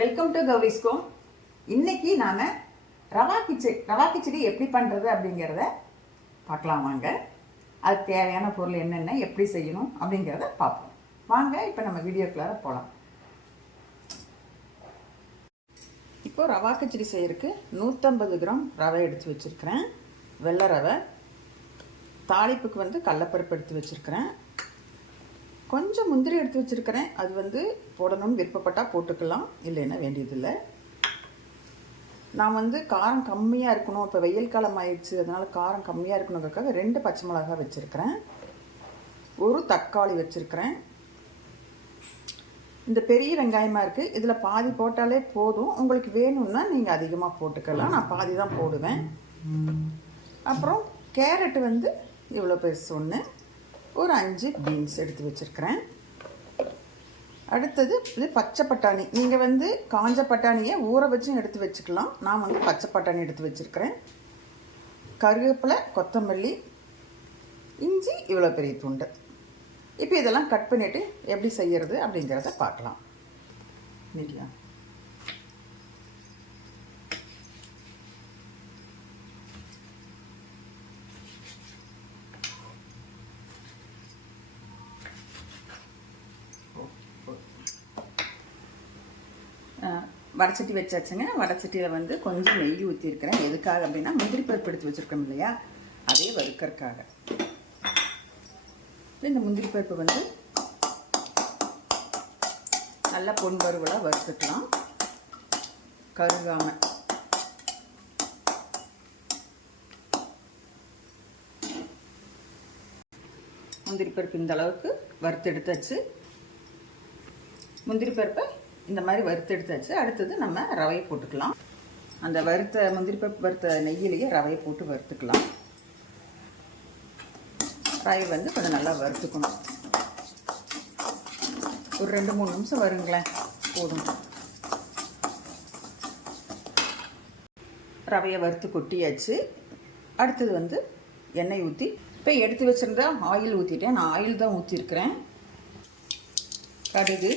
Welcome to கௌரிஸ்கோ. இன்னைக்கு நான் ரவா கிச்சடி எப்படி பண்ணுறது அப்படிங்கிறத பார்க்கலாம் வாங்க. அதுக்கு தேவையான பொருள் என்னென்ன, எப்படி செய்யணும் அப்படிங்கிறத பார்ப்போம் வாங்க. இப்போ நம்ம வீடியோக்குள்ளார போகலாம். இப்போ ரவா கிச்சடி செய்யறதுக்கு 150 கிராம் ரவை எடுத்து வச்சுருக்கிறேன். வெள்ளை ரவை. தாளிப்புக்கு கடலைப்பருப்பு எடுத்து வச்சுருக்கிறேன். கொஞ்சம் முந்திரி எடுத்து வச்சுருக்கிறேன். அது போடணும்னு விருப்பப்பட்டால் போட்டுக்கலாம், இல்லைன்னா வேண்டியதில்லை. நான் காரம் கம்மியாக இருக்கணும், இப்போ வெயில் காலம் ஆயிடுச்சு, அதனால் காரம் கம்மியாக இருக்கணுங்கிறதுக்காக 2 பச்சை மிளகாய் வச்சுருக்கிறேன். ஒரு தக்காளி வச்சுருக்கிறேன். இந்த பெரிய வெங்காயமாக இருக்குது, இதில் பாதி போட்டாலே போதும். உங்களுக்கு வேணும்னா நீங்கள் அதிகமாக போட்டுக்கலாம். நான் பாதி தான் போடுவேன். அப்புறம் கேரட்டு இவ்வளோ பெருசு ஒன்று, ஒரு 5 பீன்ஸ் எடுத்து வச்சுருக்கிறேன். அடுத்தது இது பச்சை பட்டாணி. நீங்கள் காஞ்ச பட்டாணியை ஊற வச்சும் எடுத்து வச்சுக்கலாம். நான் பச்சை பட்டாணி எடுத்து வச்சுருக்கிறேன். கருவேப்பிலை, கொத்தமல்லி, இஞ்சி இவ்வளோ பெரிய துண்டு. இப்போ இதெல்லாம் கட் பண்ணிவிட்டு எப்படி செய்கிறது அப்படிங்கிறத பார்க்கலாம். இல்லையா? வடச்சட்டி வச்சாச்சுங்க. வடச்சட்டியில் கொஞ்சம் நெய் ஊற்றிருக்கிறேன். எதுக்காக அப்படின்னா முந்திரி பருப்பு எடுத்து வச்சுருக்கோம் இல்லையா, அதே வறுக்கிறதுக்காக. இந்த முந்திரி பருப்பு நல்லா பொன் வறுவலாக வறுத்துக்கலாம், கருகாமல். முந்திரி பருப்பு இந்த அளவுக்கு வறுத்து எடுத்தாச்சு. முந்திரி பருப்பை இந்த மாதிரி வறுத்து எடுத்தாச்சு. அடுத்தது நம்ம ரவையை போட்டுக்கலாம். அந்த முந்திரி பருப்பு வறுத்த நெய்யிலேயே ரவையை போட்டு வறுத்துக்கலாம். ரவை கொஞ்சம் நல்லா வறுத்துக்கணும். ஒரு 2-3 நிமிஷம் வருங்களேன், போதும். ரவையை வறுத்து கொட்டியாச்சு. அடுத்தது எண்ணெய் ஊற்றி, இப்போ எடுத்து வச்சுருந்தா ஆயில் ஊற்றிட்டேன். நான் ஆயில் தான் ஊற்றிருக்கிறேன். கடுகு,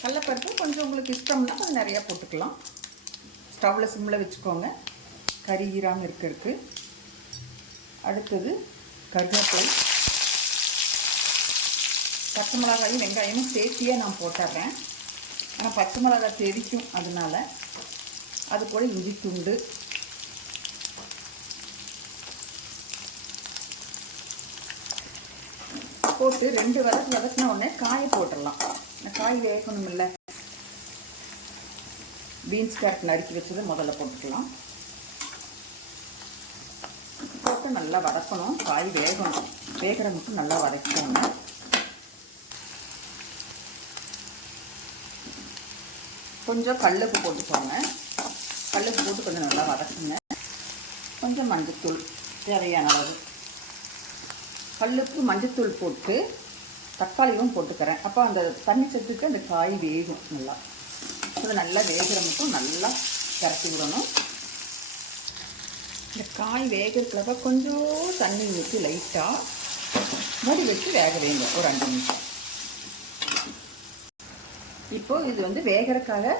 கடலைப்பருப்பு கொஞ்சம் உங்களுக்கு இஷ்டம்னா கொஞ்சம் நிறையா போட்டுக்கலாம். ஸ்டவ்வில் சிம்மில் வச்சுக்கோங்க, கறியிராமல் இருக்கிறதுக்கு. அடுத்தது கருவேப்பிலை, பச்சை மிளகாயும் வெங்காயமும் சேர்த்தியாக நான் போட்டுடுறேன். ஆனால் பச்சை மிளகாய் தெரிக்கும், அதனால. அது கூட இஞ்சி துண்டு, போட்டு 2 வதக்கின உடனே காயை போட்டுடலாம். காய் வேகணும் இல்லை. பீன்ஸ் கேரட் நறுக்கி வச்சது முதல்ல போட்டுக்கலாம். போட்டு நல்லா வதக்கணும். காய் வேகணும். வேகிற மட்டும் நல்லா வதக்கணும். கொஞ்சம் கல்லுப்பு போட்டுக்கோங்க. கல்லுப்பு போட்டு கொஞ்சம் நல்லா வதக்குங்க. கொஞ்சம் மஞ்சத்தூள் தேவையான அளவு. கல்லுப்பு, மஞ்சத்தூள் போட்டு தக்காளியும் போட்டுக்கிறேன். அப்போ அந்த தண்ணி சத்துக்கு அந்த காய் வேகும் நல்லா. அது நல்லா வேகிற மட்டும் நல்லா கரைச்சி விடணும். இந்த காய் வேகிறதுக்காக கொஞ்சம் தண்ணி ஊற்றி லைட்டாக மூடி வச்சு வேக வைங்க ஒரு 5 நிமிஷம். இப்போது இது வேகிறதுக்காக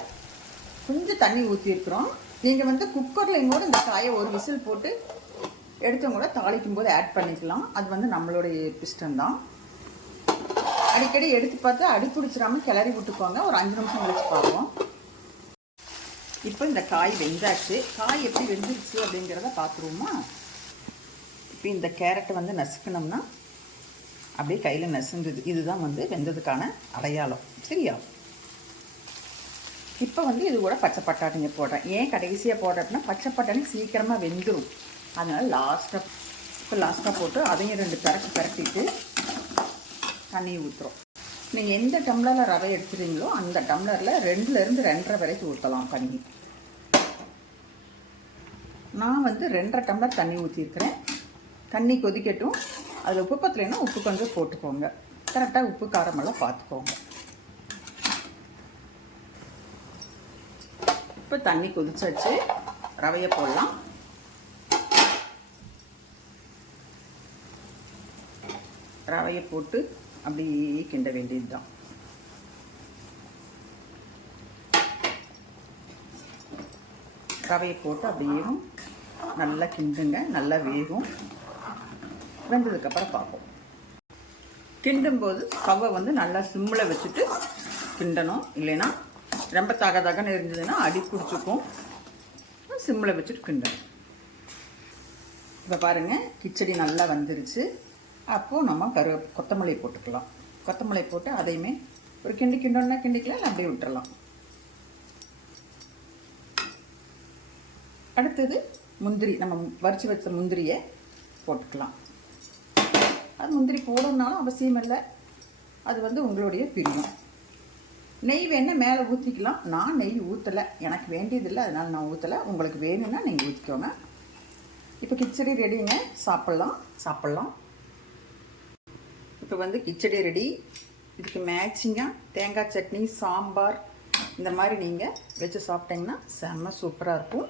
கொஞ்சம் தண்ணி ஊற்றிருக்கிறோம். நீங்கள் குக்கர்லையும் கூட இந்த காயை ஒரு விசில் போட்டு எடுத்தவங்க கூட தாளிக்கும் போது ஆட் பண்ணிக்கலாம். அது நம்மளுடைய இஷ்டம்தான். அடிக்கடி எடுத்து பார்த்து அடிப்பிடிச்சிடாமல் கிளறி விட்டுக்கோங்க. ஒரு 5 நிமிஷம் கழிச்சு பார்ப்போம். இப்போ இந்த காய் வெந்தாச்சு. காய் எப்படி வெந்துருச்சு அப்படிங்கிறத பார்த்துருவோமா? இப்போ இந்த கேரட்டை நசுக்கணும்னா அப்படியே கையில் நசுங்குது. இதுதான் வெந்ததுக்கான அடையாளம். சரியா? இப்போ இது கூட பச்சை பட்டாணிங்க போடுறேன். ஏன் கடைசியாக போடுறேன்னா பச்சை பட்டாணி சீக்கிரமாக வெந்துடும். அதனால் லாஸ்ட்டாக போட்டு அதையும் 2 பிரட்டிட்டு தண்ணி ஊற்றுறோம். நீங்கள் எந்த டம்ளரில் ரவை எடுத்துறீங்களோ அந்த டம்ளரில் 2லேருந்து 2.5 வரைக்கும் ஊற்றலாம் தண்ணி. நான் 2.5 டம்ளர் தண்ணி ஊற்றிருக்கிறேன். தண்ணி கொதிக்கட்டும். அதில் உப்பு பத்தலைன்னா உப்பு கொஞ்சம் போட்டுக்கோங்க. கரெக்டாக உப்பு காரமெல்லாம் பார்த்துக்கோங்க. இப்போ தண்ணி கொதிச்சாச்சு. ரவையை போடலாம். ரவையை போட்டு அப்படியே கிண்ட வேண்டியது தான். ரவையை போட்டு அப்படியே நல்லா கிண்டுங்க, நல்லா வேகும். வெந்ததுக்கப்புறம் பார்ப்போம். கிண்டும்போது ஸ்டவ்வை வந்து நல்லா சிம்மில் வச்சுட்டு கிண்டணும். இல்லைன்னா ரொம்ப தகன்னு இருந்ததுன்னா அடி பிடிச்சிக்கும். சிம்மில் வச்சுட்டு கிண்டணும். இப்போ பாருங்கள், கிச்சடி நல்லா வந்துருச்சு. அப்போது நம்ம கொத்தமல்லி போட்டுக்கலாம். கொத்தமல்லி போட்டு அதையுமே ஒரு கிண்டோன்னா கிண்டிக்கலாம், இல்லை அப்படியே விட்டுறலாம். அடுத்தது முந்திரி, நம்ம வறுத்து வச்ச முந்திரியை போட்டுக்கலாம். அது முந்திரி போடணுன்னாலும் அவசியம் இல்லை, அது வந்து உங்களுடைய பிரியம். நெய் வேணால் மேலே ஊற்றிக்கலாம். நான் நெய் ஊற்றலை, எனக்கு வேண்டியதில்லை, அதனால் நான் ஊற்றலை. உங்களுக்கு வேணும்னா நீங்கள் ஊற்றிக்கோங்க. இப்போ கிச்சடி ரெடிங்க, சாப்பிட்லாம். இப்போ வந்து கிச்சடி ரெடி. இதுக்கு மேட்சிங்காக தேங்காய் சட்னி, சாம்பார் இந்த மாதிரி நீங்கள் வச்சு சாப்பிட்டிங்கன்னா செம்ம சூப்பராக இருக்கும்.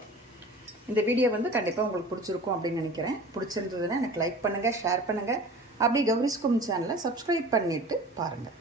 இந்த வீடியோ வந்து கண்டிப்பாக உங்களுக்கு பிடிச்சிருக்கும் அப்படின்னு நினைக்கிறேன். பிடிச்சிருந்ததுன்னா எனக்கு லைக் பண்ணுங்கள், ஷேர் பண்ணுங்கள். அப்படி கௌரிஸ் குக்கிங் சேனலை சப்ஸ்கிரைப் பண்ணிவிட்டு பாருங்கள்.